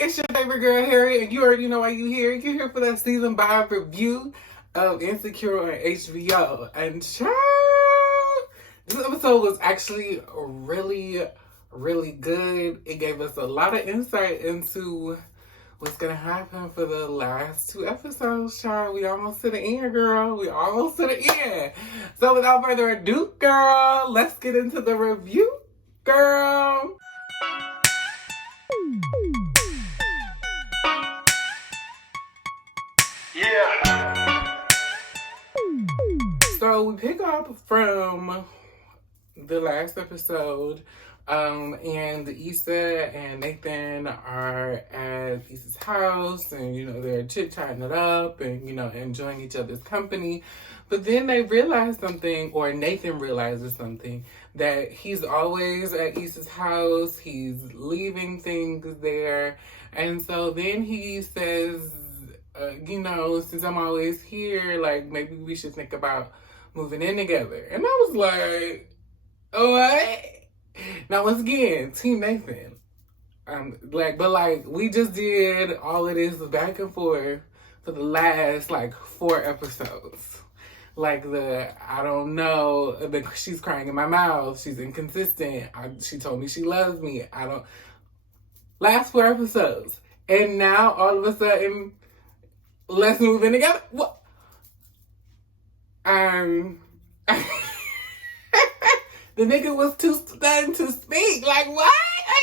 it's your favorite girl, Harri, and you already know why you're here. You're here for that season 5 review of Insecure on HBO. And child, this episode was actually really, really good. It gave us a lot of insight into what's gonna happen for the last 2 episodes, child. We almost to the end, girl. We almost to the end. So without further ado, girl, let's get into the review, girl. Yeah. So we pick up from the last episode, and Issa and Nathan are at Issa's house, and they're chit-chatting it up and enjoying each other's company. But then they realize something, or Nathan realizes something, that he's always at Issa's house, he's leaving things there. And so then he says, since I'm always here, like, maybe we should think about moving in together. And I was like, oh, what? Now, once again, Team Nathan. We just did all of this back and forth for the last, 4 episodes. I don't know, she's crying in my mouth, she's inconsistent, she told me she loves me, last 4 episodes. And now, all of a sudden, let's move in together? What? The nigga was too stunned to speak. Like, what?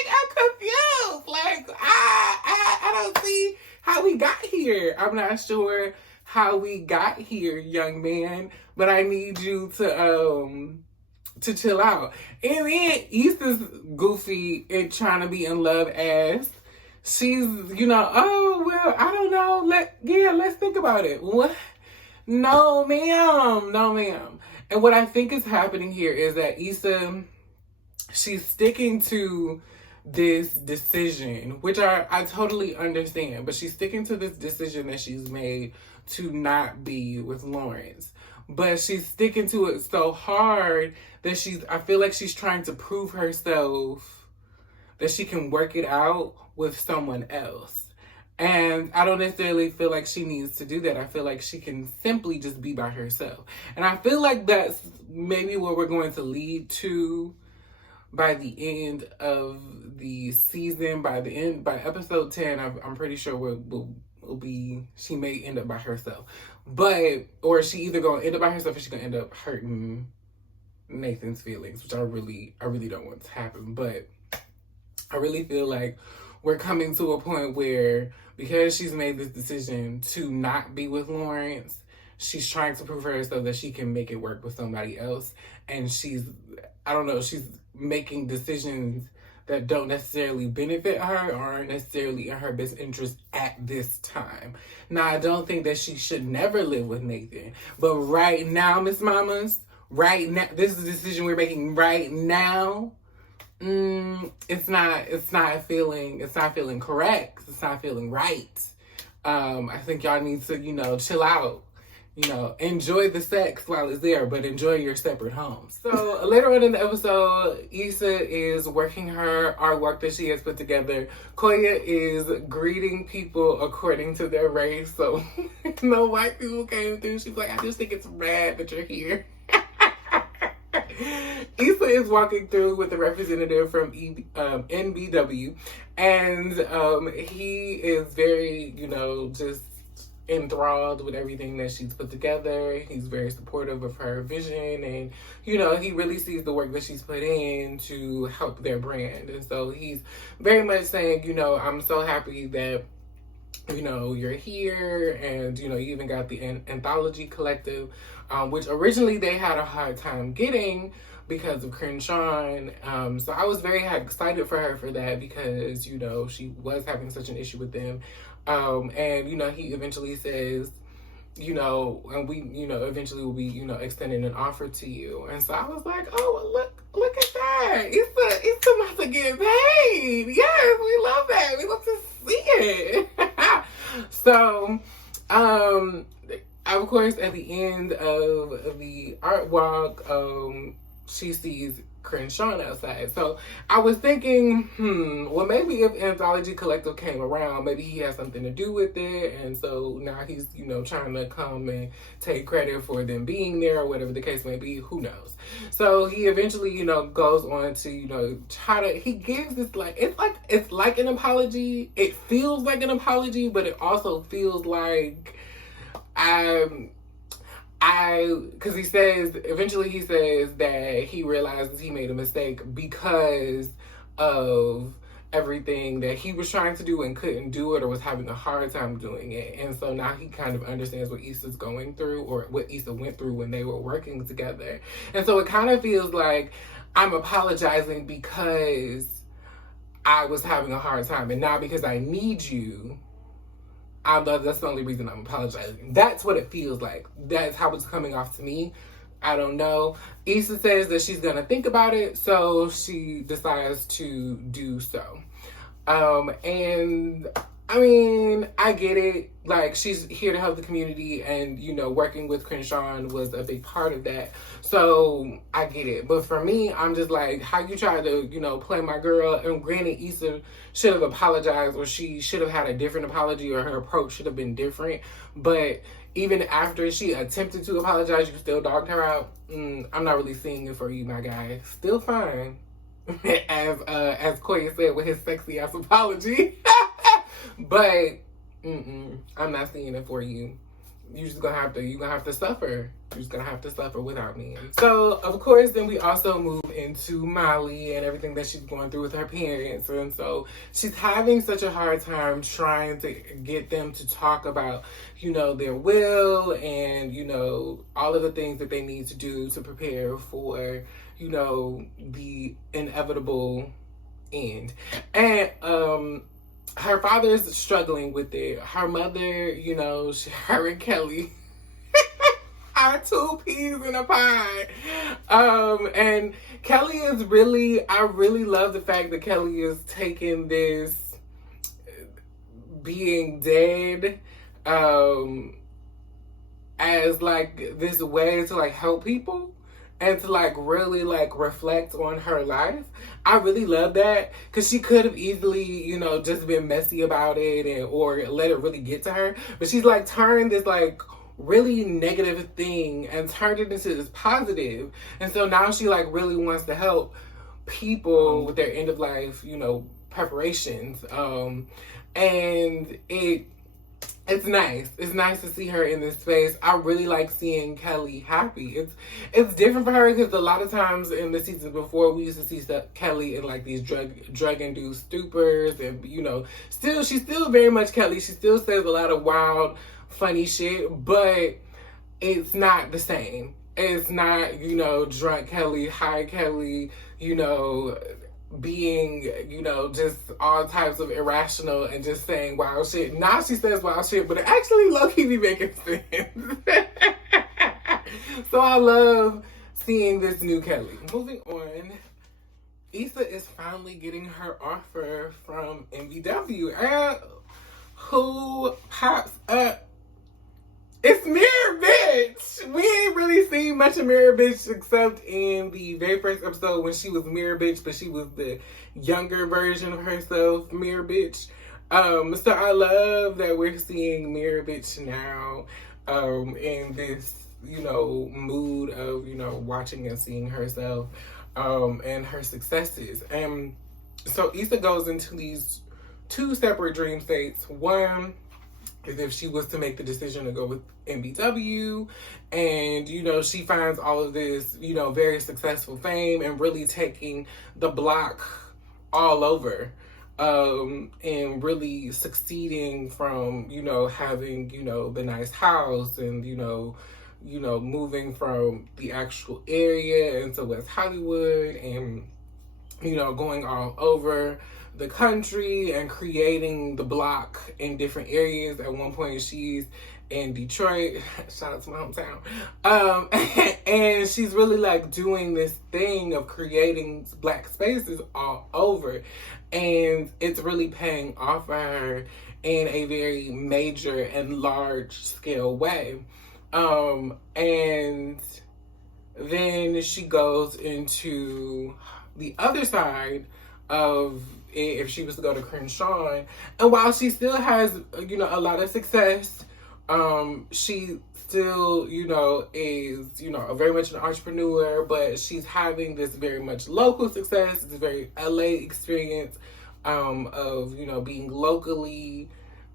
I'm confused. I don't see how we got here. I'm not sure how we got here, young man, but I need you to chill out. And then Issa's goofy and trying to be in love ass. She's, oh, well, I don't know. Let's think about it. What? No, ma'am. And what I think is happening here is that Issa, she's sticking to this decision, which I totally understand, but she's sticking to this decision that she's made to not be with Lawrence. But she's sticking to it so hard that I feel like she's trying to prove herself that she can work it out with someone else. And I don't necessarily feel like she needs to do that. I feel like she can simply just be by herself. And I feel like that's maybe what we're going to lead to by the end of the season. By episode 10, I'm pretty sure will be, she may end up by herself. Or she either going to end up by herself or she's going to end up hurting Nathan's feelings, which I really don't want to happen. But I really feel like we're coming to a point where, because she's made this decision to not be with Lawrence, she's trying to prove herself that she can make it work with somebody else. And she's making decisions that don't necessarily benefit her or aren't necessarily in her best interest at this time. Now, I don't think that she should never live with Nathan. But right now, Miss Mamas, right now, this is a decision we're making right now. It's not feeling correct. It's not feeling right. I think y'all need to, chill out. Enjoy the sex while it's there, but enjoy your separate homes. So later on in the episode, Issa is working her artwork that she has put together. Koya is greeting people according to their race. So no white people came through. She's like, I just think it's rad that you're here. Issa is walking through with a representative from NBW, and he is very, just enthralled with everything that she's put together. He's very supportive of her vision, and, he really sees the work that she's put in to help their brand. And so he's very much saying, I'm so happy that you're here, and, you even got the Anthology Collective, which originally they had a hard time getting because of Crenshawn. So I was very excited for her for that because, she was having such an issue with them. And, he eventually says, and we, eventually will be, extending an offer to you. And so I was like, oh, look at that. It's about to get paid. Yes, we love that. We love to see it. So, of course, at the end of the art walk, she sees Crenshawn outside. So I was thinking, well, maybe if Anthology Collective came around, maybe he has something to do with it. And so now he's, trying to come and take credit for them being there or whatever the case may be. Who knows? So he eventually, goes on to, he gives this it's like an apology. It feels like an apology, but it also feels like, because eventually he says that he realizes he made a mistake because of everything that he was trying to do and couldn't do it or was having a hard time doing it. And so now he kind of understands what Issa's going through or what Issa went through when they were working together. And so it kind of feels like I'm apologizing because I was having a hard time and not because I need you. That's the only reason I'm apologizing. That's what it feels like. That's how it's coming off to me. I don't know. Issa says that she's going to think about it, so she decides to do so. And I mean, I get it. Like, she's here to help the community, and, working with Crenshawn was a big part of that. So I get it. But for me, I'm just like, how you try to, play my girl. And granted, Issa should have apologized, or she should have had a different apology, or her approach should have been different. But even after she attempted to apologize, you still dogged her out. I'm not really seeing it for you, my guy. Still fine. as Koya said with his sexy ass apology. But I'm not seeing it for you. You're gonna have to suffer. You're just gonna have to suffer without me. So of course, then we also move into Molly and everything that she's going through with her parents. And so she's having such a hard time trying to get them to talk about, their will and, all of the things that they need to do to prepare for, the inevitable end. And her father's struggling with it. Her mother, her and Kelly are two peas in a pod. And Kelly is I really love the fact that Kelly is taking this being dead as this way to help people and to really reflect on her life. I really love that, because she could have easily, just been messy about it or let it really get to her. But she's turned this really negative thing and turned it into this positive. And so now she really wants to help people with their end of life, preparations. And it's nice. It's nice to see her in this space. I really like seeing Kelly happy. It's different for her, because a lot of times in the seasons before, we used to see Kelly in these drug-induced stupors, and she's still very much Kelly. She still says a lot of wild, funny shit, but it's not the same. It's not drunk Kelly, high Kelly, being, just all types of irrational and just saying wild shit. Now she says wild shit, but it actually low-key be making sense. So I love seeing this new Kelly. Moving on, Issa is finally getting her offer from NBW. And who pops up? It's Mirror Bitch! We ain't really seen much of Mirror Bitch except in the very first episode when she was Mirror Bitch, but she was the younger version of herself, Mirror Bitch. So I love that we're seeing Mirror Bitch now in this, mood of, watching and seeing herself and her successes. And so Issa goes into these two separate dream states. One is if she was to make the decision to go with NBW, and she finds all of this very successful fame and really taking the block all over, and really succeeding from having the nice house and moving from the actual area into West Hollywood, and going all over the country and creating the block in different areas. At one point, she's in Detroit. Shout out to my hometown. And she's really doing this thing of creating Black spaces all over. And it's really paying off for her in a very major and large scale way. And then she goes into the other side of it, if she was to go to Crenshawn. And while she still has, a lot of success, she still, is, very much an entrepreneur, but she's having this very much local success, this very LA experience, of, being locally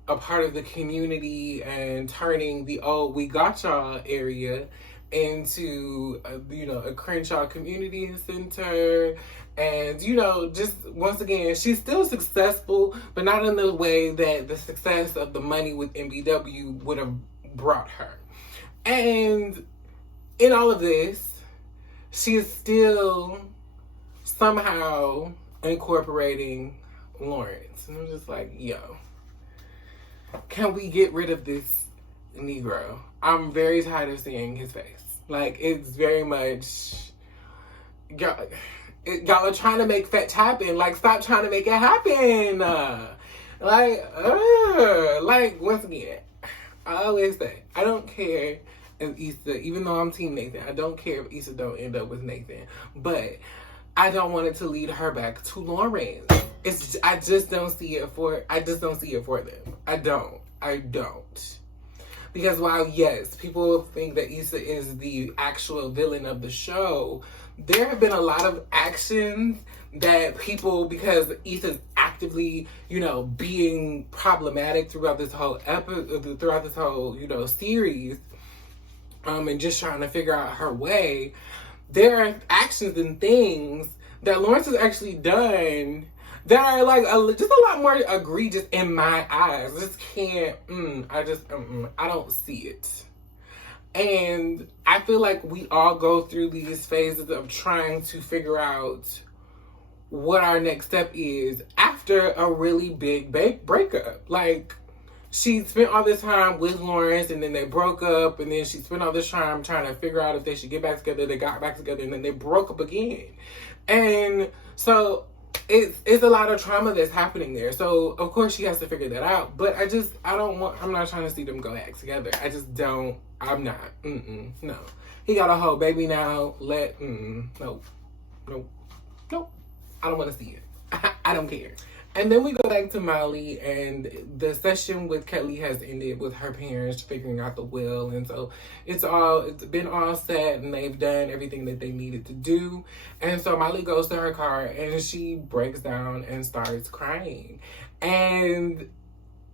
a part of the community and turning the old We Got Y'all area into, a Crenshaw community center. And, just once again, she's still successful, but not in the way that the success of the money with MBW would have brought her. And in all of this, she is still somehow incorporating Lawrence. And I'm just like, yo, can we get rid of this Negro? I'm very tired of seeing his face. Like, it's very much, y'all are trying to make fetch happen. Like, stop trying to make it happen. Once again, I always say, I don't care if Issa, even though I'm Team Nathan, I don't care if Issa don't end up with Nathan. But I don't want it to lead her back to Lawrence. I just don't see it for them. I don't. Because while, yes, people think that Issa is the actual villain of the show, there have been a lot of actions that people, because Issa's actively, being problematic throughout this whole series, and just trying to figure out her way, there are actions and things that Lawrence has actually done that are like just a lot more egregious in my eyes. I just can't, I don't see it. And I feel like we all go through these phases of trying to figure out what our next step is after a really big breakup. Like, she spent all this time with Lawrence, and then they broke up, and then she spent all this time trying to figure out if they should get back together. They got back together, and then they broke up again. And so it's a lot of trauma that's happening there. So of course she has to figure that out. But I'm not trying to see them go back together. I'm not. No. He got a whole baby now. Nope. I don't want to see it. I don't care. And then we go back to Molly, and the session with Kelly has ended with her parents figuring out the will. And so it's been all set, and they've done everything that they needed to do. And so Molly goes to her car, and she breaks down and starts crying. And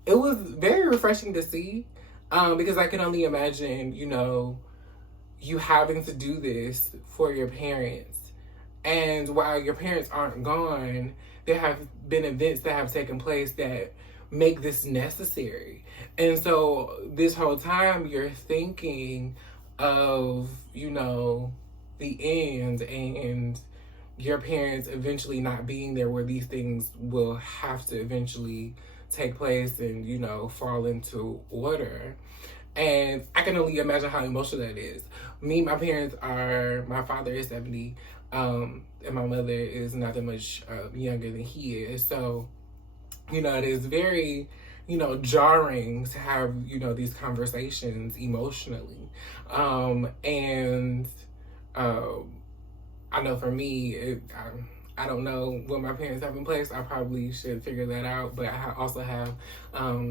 it was very refreshing to see, because I can only imagine, you having to do this for your parents. And while your parents aren't gone, there have been events that have taken place that make this necessary. And so this whole time you're thinking of, the end and your parents eventually not being there, where these things will have to eventually take place and, fall into order. And I can only imagine how emotional that is. My father is 70, and my mother is not that much younger than he is. So, it is very, jarring to have, these conversations emotionally. I know for me, I don't know what my parents have in place. I probably should figure that out. But I also have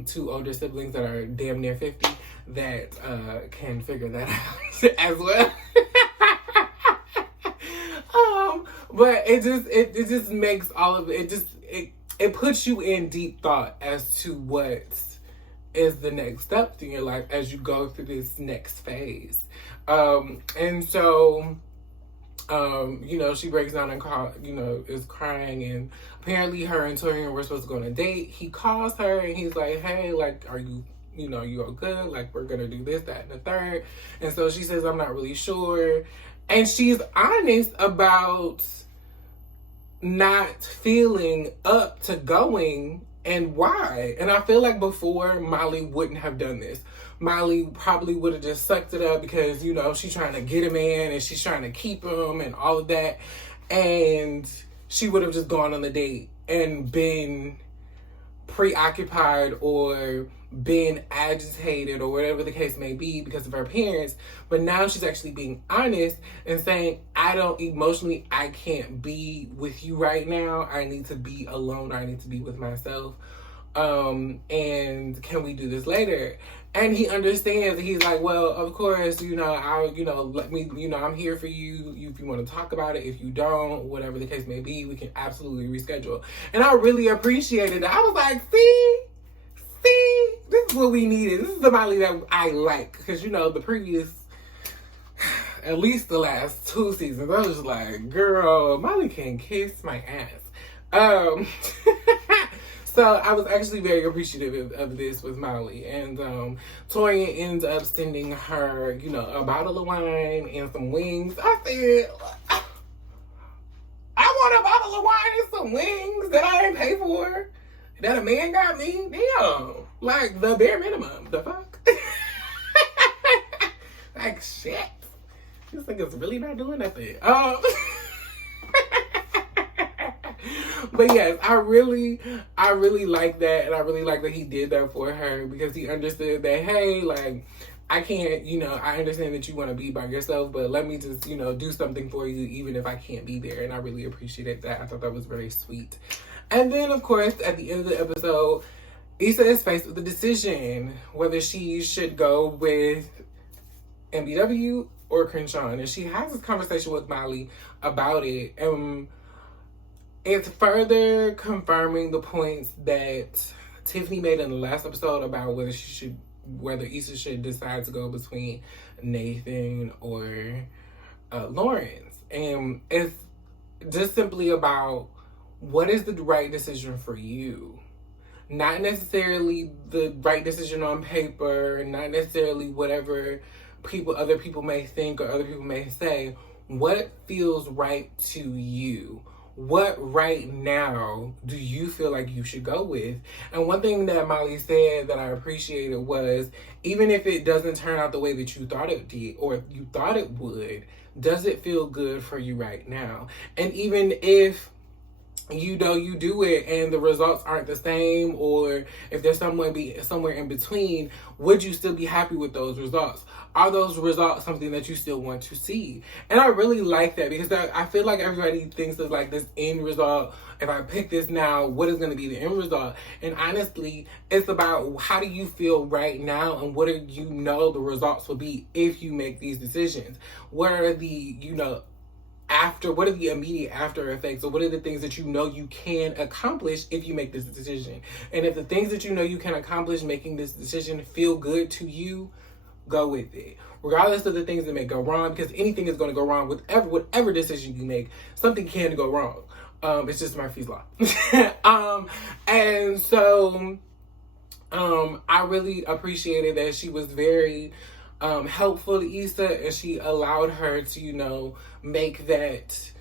2 older siblings that are damn near 50 that can figure that out as well. But it just makes all of it, it puts you in deep thought as to what is the next step in your life as you go through this next phase. And so, she breaks down and is crying, and apparently her and Taurean were supposed to go on a date. He calls her and he's like, hey, like, are you, you all good? Like, we're going to do this, that, and the third. And so she says, I'm not really sure. And she's honest about not feeling up to going and why. And I feel like before, Molly wouldn't have done this. Molly probably would have just sucked it up because, she's trying to get him in and she's trying to keep him and all of that. And she would have just gone on the date and been preoccupied or been agitated or whatever the case may be because of her parents, but now she's actually being honest and saying, I can't be with you right now. I need to be alone. I need to be with myself. And can we do this later? And he understands. He's like, well, of course, let me, I'm here for you. If you want to talk about it, if you don't, whatever the case may be, we can absolutely reschedule. And I really appreciated it. I was like, see, this is what we needed. This is the Molly that I like. Because, the previous, at least the last 2 seasons, I was just like, girl, Molly can kiss my ass. So I was actually very appreciative of this with Molly. And Taurean ends up sending her, a bottle of wine and some wings. I said, I want a bottle of wine and some wings that I ain't pay for. That a man got me? Damn. Like, the bare minimum. The fuck? Like, shit. This nigga's really not doing nothing. But yes, I really like that. And I really like that he did that for her because he understood that, hey, like, I can't, I understand that you want to be by yourself, but let me just, do something for you even if I can't be there. And I really appreciated that. I thought that was very sweet. And then, of course, at the end of the episode, Issa is faced with the decision whether she should go with MBW or Crenshawn. And she has this conversation with Molly about it. It's further confirming the points that Tiffany made in the last episode about whether Issa should decide to go between Nathan or Lawrence. And it's just simply about what is the right decision for you. Not necessarily the right decision on paper, not necessarily whatever other people may think or other people may say. What feels right to you? What right now do you feel like you should go with? And one thing that Molly said that I appreciated was, even if it doesn't turn out the way that you thought it did or you thought it would, does it feel good for you right now? And even if you do it and the results aren't the same, or if there's somewhere in between, would you still be happy with those results? Are those results something that you still want to see? And I really like that because I feel like everybody thinks of like this end result. If I pick this now, what is going to be the end result? And honestly, it's about how do you feel right now and what do you know the results will be if you make these decisions? What are the, what are the immediate after effects, or what are the things that you can accomplish if you make this decision? And if the things that you can accomplish making this decision feel good to you, go with it. Regardless of the things that may go wrong, because anything is going to go wrong with whatever decision you make. Something can go wrong. It's just Murphy's Law. And so I really appreciated that she was very helpful to Issa, and she allowed her to, make that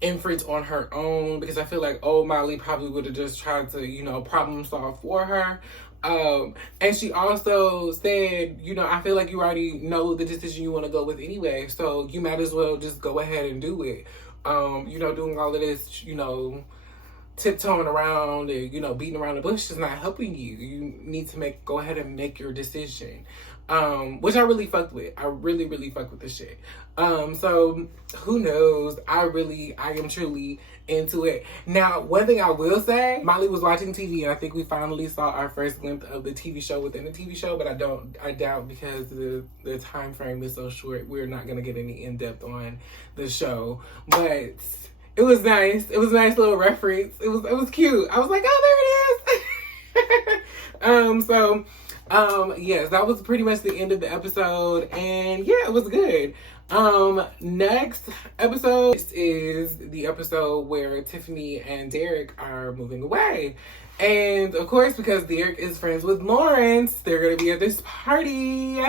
inference on her own, because I feel like old Molly probably would have just tried to, problem solve for her. And she also said, I feel like you already know the decision you want to go with anyway, so you might as well just go ahead and do it. Doing all of this, tiptoeing around and, beating around the bush is not helping you. You need to go ahead and make your decision. Which I really fucked with. I really, really fucked with this shit. So who knows? I am truly into it. Now, one thing I will say, Molly was watching TV and I think we finally saw our first glimpse of the TV show within the TV show, but I doubt because the time frame is so short, we're not going to get any in-depth on the show. But it was nice. It was a nice little reference. It was cute. I was like, oh, there it is. Yes, that was pretty much the end of the episode, and yeah, it was good. Next episode is the episode where Tiffany and Derek are moving away. And of course, because Derek is friends with Lawrence, they're going to be at this party.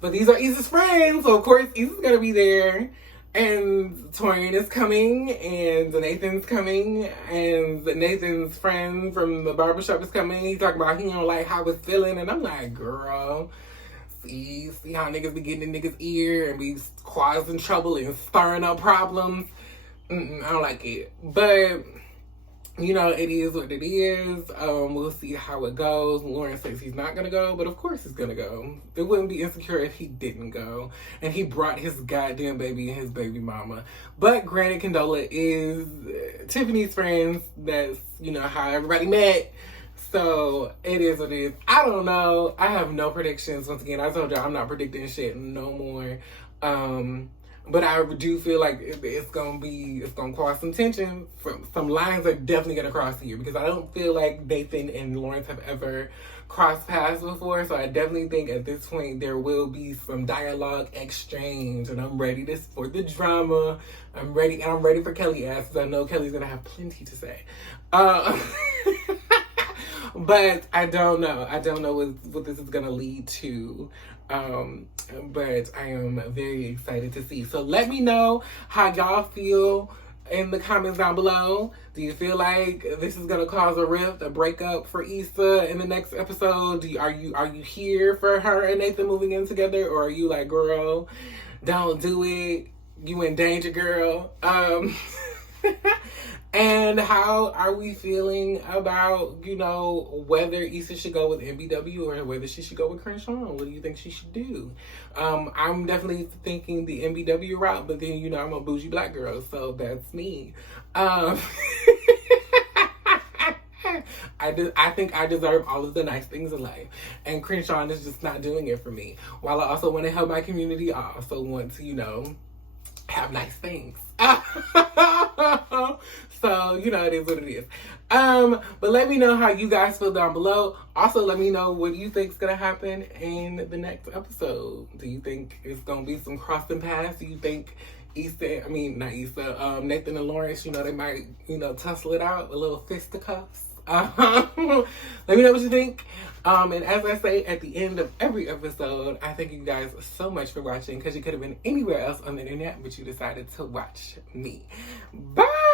But these are Issa's friends, so of course Issa's going to be there. And Taurean is coming, and Nathan's coming, and Nathan's friend from the barbershop is coming. He's talking about he don't like how it's feeling, and I'm like, girl, see how niggas be getting in niggas' ear and be causing trouble and stirring up problems. I don't like it. But you know, it is what it is. We'll see how it goes. Lauren says he's not gonna go, but of course he's gonna go. It wouldn't be insecure if he didn't go. And he brought his goddamn baby and his baby mama. But granted, Condola is Tiffany's friends. That's, you know, how everybody met. So it is what it is. I don't know. I have no predictions. Once again, I told y'all I'm not predicting shit no more. But I do feel like it's gonna cause some tension. Some lines are definitely gonna cross here, because I don't feel like Nathan and Lawrence have ever crossed paths before. So I definitely think at this point there will be some dialogue exchange, and I'm ready for the drama. I'm ready for Kelly ass, because I know Kelly's gonna have plenty to say. But I don't know. I don't know what this is gonna lead to. But I am very excited to see. So let me know how y'all feel in the comments down below. Do you feel like this is gonna cause a rift, a breakup for Issa in the next episode? Are you here for her and Nathan moving in together, or are you like, girl, don't do it, you in danger, girl? And how are we feeling about, you know, whether Issa should go with MBW or whether she should go with Crenshawn? What do you think she should do? I'm definitely thinking the MBW route, but then, you know, I'm a bougie black girl, so that's me. I think I deserve all of the nice things in life. And Crenshawn is just not doing it for me. While I also want to help my community, I also want to, you know, have nice things. So, you know, it is what it is. But let me know how you guys feel down below. Also, let me know what you think is going to happen in the next episode. Do you think it's going to be some crossing paths? Do you think Nathan and Lawrence, you know, they might, you know, tussle it out, a little fisticuffs? Let me know what you think. And as I say at the end of every episode, I thank you guys so much for watching, because you could have been anywhere else on the internet, but you decided to watch me. Bye!